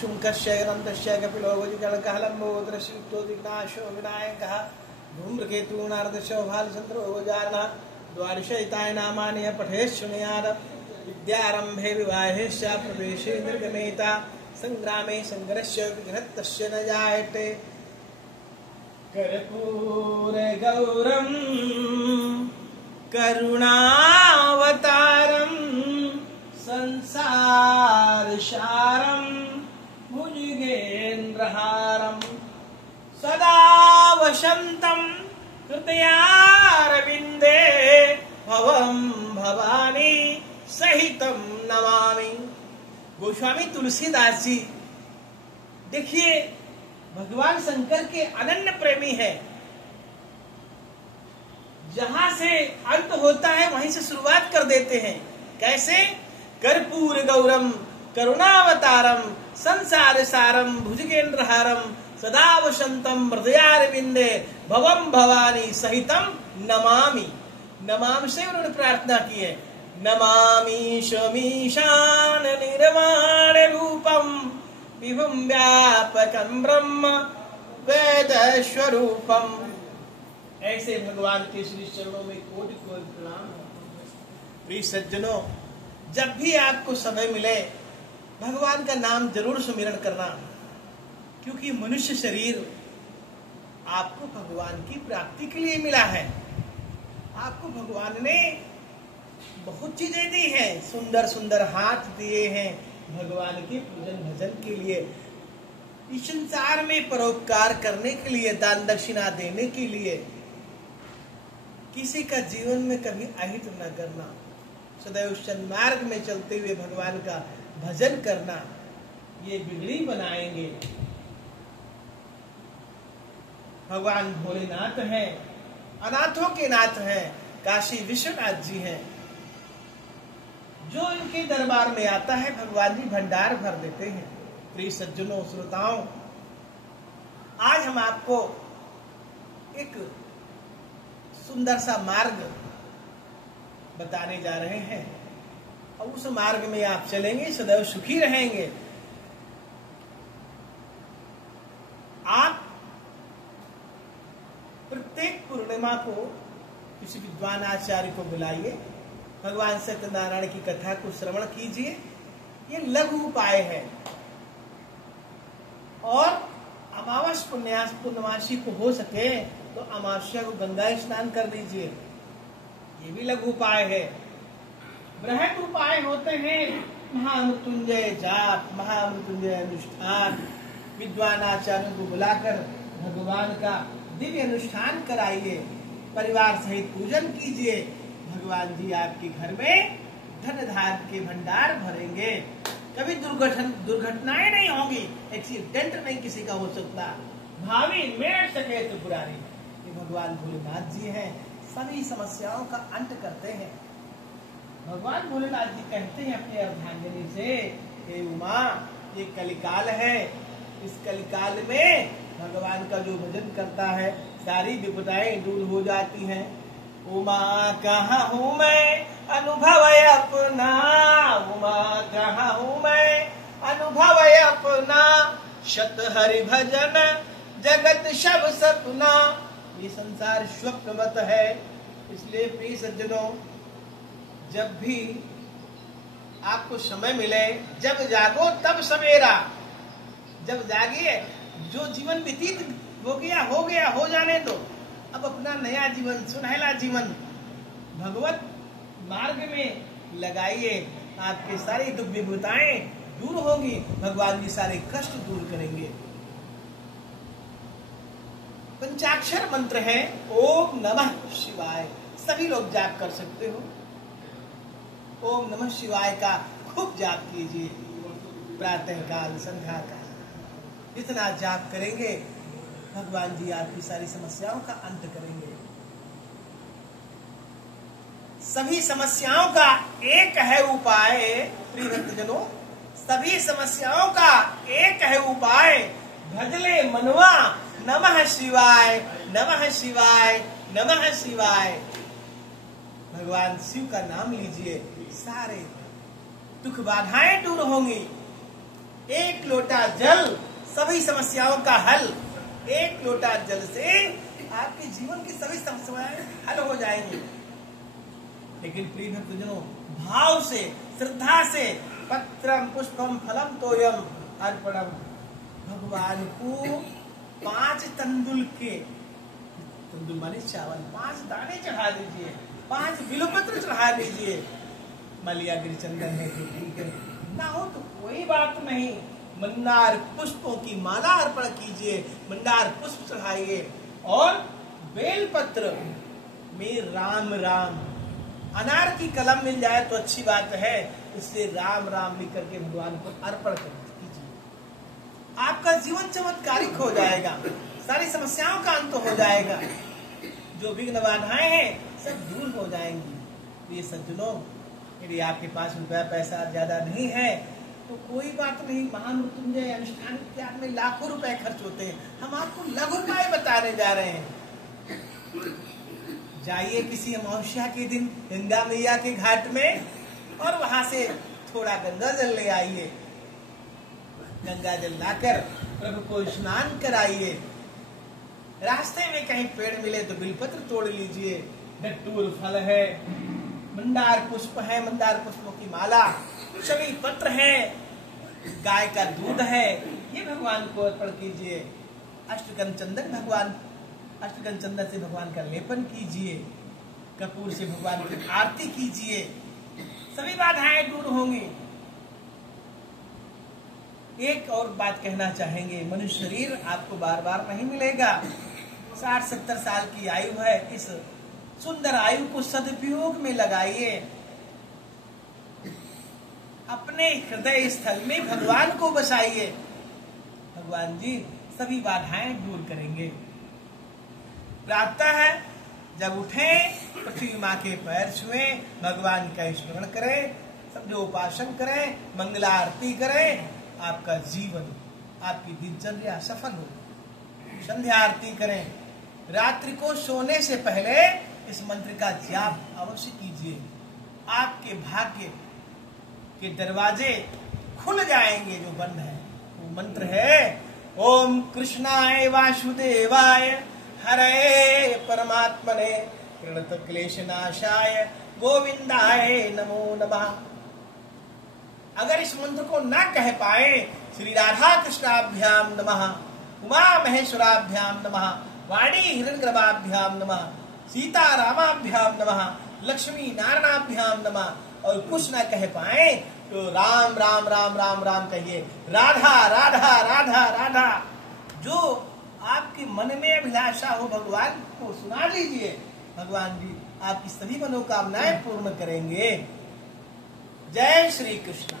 शुंकस्य गणन्तस्य कपिलो वज्रकलम्बोदरश्युक्तो विघ्नाशो विनायकः धूम्रकेतूनार्दशो भालचन्द्रो गोजारणः द्वादशैताय नामानि पठेच्छृणुयात् विद्यारम्भे विवाहेश्च प्रवेशे निर्गमेता संग्रामे संग्रहस्य विघ्नस्तस्य न जायते कर्पूरगौरं करुणावतारं संसारसारं भुजगेन्द्रहारं सदा वसन्तं हृदयारविन्दे भवं भवानी सहितं नमामि। गोस्वामी तुलसीदास जी देखिए भगवान शंकर के अनन्य प्रेमी है। जहां से अंत होता है वहीं से शुरुआत कर देते हैं। कैसे? कर्पूर गौरम करुणावतारम संसार सारम भुजगेन्द्रहारम सदा वसंतम हृदयारविंदे भवम भवानी सहितम नमामि। नमामि से उन्होंने प्रार्थना की है। नमामि शमीशान निर्वाण रूपम विभुम व्यापकं ब्रह्म वेद स्वरूपम। ऐसे भगवान के श्री चरणों में कोटि कोटि प्रणाम। प्रिय सज्जनों, जब भी आपको समय मिले भगवान का नाम जरूर सुमिरन करना, क्योंकि मनुष्य शरीर आपको भगवान की प्राप्ति के लिए मिला है। आपको भगवान ने बहुत चीजें दी हैं, सुंदर सुंदर हाथ दिए हैं भगवान के पूजन भजन के लिए, इस संसार में परोपकार करने के लिए, दान दक्षिणा देने के लिए। किसी का जीवन में कभी अहित न करना, सदैव सन्मार्ग में चलते हुए भगवान का भजन करना, ये बिगड़ी बनाएंगे। भगवान भोलेनाथ हैं, अनाथों के नाथ हैं, काशी विश्वनाथ जी हैं। जो इनके दरबार में आता है भगवान जी भंडार भर देते हैं। प्रिय सज्जनों श्रोताओं, आज हम आपको एक सुंदर सा मार्ग बताने जा रहे हैं और उस मार्ग में आप चलेंगे सदैव सुखी रहेंगे। आप प्रत्येक पूर्णिमा को किसी विद्वान आचार्य को बुलाइए, भगवान सत्यनारायण की कथा को श्रवण कीजिए। ये लघु उपाय है। और अमावस पूर्णमासी को हो सके तो अमावस्या को गंगा स्नान कर लीजिए, ये भी लघु उपाय है। बृहद उपाय होते हैं महामृत्युंजय जाप, महामृत्युंजय अनुष्ठान। विद्वान आचार्यों को बुलाकर भगवान का दिव्य अनुष्ठान कराइए, परिवार सहित पूजन कीजिए। भगवान जी आपके घर में धन धान्य के भंडार भरेंगे। कभी दुर्घटनाएं नहीं होंगी, एक्सीडेंट नहीं किसी का हो सकता। भावी मेट सके तो पुरानी। ये भगवान भोलेनाथ जी हैं, सभी समस्याओं का अंत करते हैं। भगवान भोलेनाथ जी कहते हैं अपने अर्धांगिनी से, हे उमा, ये कलिकाल है। इस कलिकाल में भगवान का जो भजन करता है सारी विपदाएं दूर हो जाती हैं। उमा कहाँ हूँ मैं अनुभव अपना, उमा कहाँ हूँ मैं अनुभव अपना, शत हरि भजन जगत सब सपना। ये संसार स्वप्नवत है। इसलिए प्रिय सज्जनों, जब भी आपको समय मिले, जब जागो तब सवेरा। जब जागिए, जो जीवन व्यतीत हो गया हो जाने दो। अब अपना नया जीवन, सुनहला जीवन भगवत मार्ग में लगाइए। आपके सारी दुख विपदाएं दूर होंगी, भगवान जी सारे कष्ट दूर करेंगे। पंचाक्षर मंत्र है ओम नमः शिवाय, सभी लोग जाप कर सकते हो। ओम नमः शिवाय का खूब जाप कीजिए, प्रातः काल संध्या काल। इतना जाप करेंगे भगवान जी आपकी सारी समस्याओं का अंत करेंगे। सभी समस्याओं का एक है उपाय। प्रिय भक्तजनों, सभी समस्याओं का एक है उपाय। भजले मनवा नमः शिवाय, नमः शिवाय, नमः शिवाय। भगवान शिव का नाम लीजिए, सारे दुख बाधाएं दूर होंगी। एक लोटा जल सभी समस्याओं का हल। एक लोटा जल से आपके जीवन की सभी समस्याएं हल हो जाएंगी। लेकिन प्रिय भक्तजनों, भाव से, श्रद्धा से पत्रम पुष्पम फलम तोयम अर्पणम, भगवान को 5 तंदुल के, तंदुल माने चावल, 5 दाने चढ़ा दीजिए, 5 बिल्वपत्र चढ़ा दीजिए। मलिया गिरिचंदन है तो ठीक है, ना हो तो कोई बात नहीं, मंदार पुष्पों की माला अर्पण कीजिए, मंदार पुष्प चढ़ाइए। और बेलपत्र में राम राम, अनार की कलम मिल जाए तो अच्छी बात है, इससे राम राम लिख करके भगवान को अर्पण कीजिए। आपका जीवन चमत्कारिक हो जाएगा, सारी समस्याओं का अंत हो जाएगा, जो विघ्न बाधाएं हैं सब दूर हो जाएंगी। ये सज्जनों, यदि आपके पास रुपया पैसा ज्यादा नहीं है तो कोई बात नहीं, महामृत्युंजय अनुष्ठान इत्यादि में लाखों रुपए खर्च होते हैं। हम आपको लघु उपाय बताने जा रहे हैं। जाइए किसी अमावस्या के दिन गंगा मैया के घाट में और वहां से थोड़ा गंगा जल ले आइए। गंगा जल लाकर प्रभु को स्नान कराइए। रास्ते में कहीं पेड़ मिले तो बिलपत्र तोड़ लीजिए, डट्टूर फल है, मंदार पुष्प है, मंदार पुष्पों की माला, सभी पत्र है, गाय का दूध है, ये भगवान को अर्पण कीजिए। अष्टगंध चंदन, भगवान अष्टगंध चंदन से भगवान का लेपन कीजिए, कपूर से भगवान की आरती कीजिए, सभी बाधाएं दूर होंगी। एक और बात कहना चाहेंगे, मनुष्य शरीर आपको बार बार नहीं मिलेगा। 60-70 साल की आयु है, इस सुंदर आयु को सदुपयोग में लगाइए। अपने हृदय स्थल में भगवान को बसाइए, भगवान जी सभी बाधाएं दूर करेंगे। प्रातः है जब उठें, पृथ्वी माँ के पैर छुएं, भगवान का स्मरण करें, समझो उपासन करें, मंगला आरती करें, आपका जीवन, आपकी दिनचर्या सफल हो। संध्या आरती करें। रात्रि को सोने से पहले इस मंत्र का जाप अवश्य कीजिए। आपके भाग्य के दरवाजे खुल जाएंगे जो बंद है। वो मंत्र है ओम कृष्णाय वासुदेवाय हरे परमात्मने प्रणत क्लेशनाशाय गोविंदाय नमो नमः। अगर इस मंत्र को ना कह पाए, श्री राधा कृष्णाभ्याम नमः, उमा महेश्वराभ्याम नमः, वाणी हिरण्यगर्भाभ्याम नमः, सीता रामाभ्याम नमः, लक्ष्मी नारायणाभ्याम नमः, और कुछ ना कह पाए तो राम राम राम राम राम कहिए, राधा राधा राधा राधा। जो आपके मन में अभिलाषा हो भगवान को सुना लीजिए, भगवान जी आपकी सभी मनोकामनाएं पूर्ण करेंगे। जय श्री कृष्ण।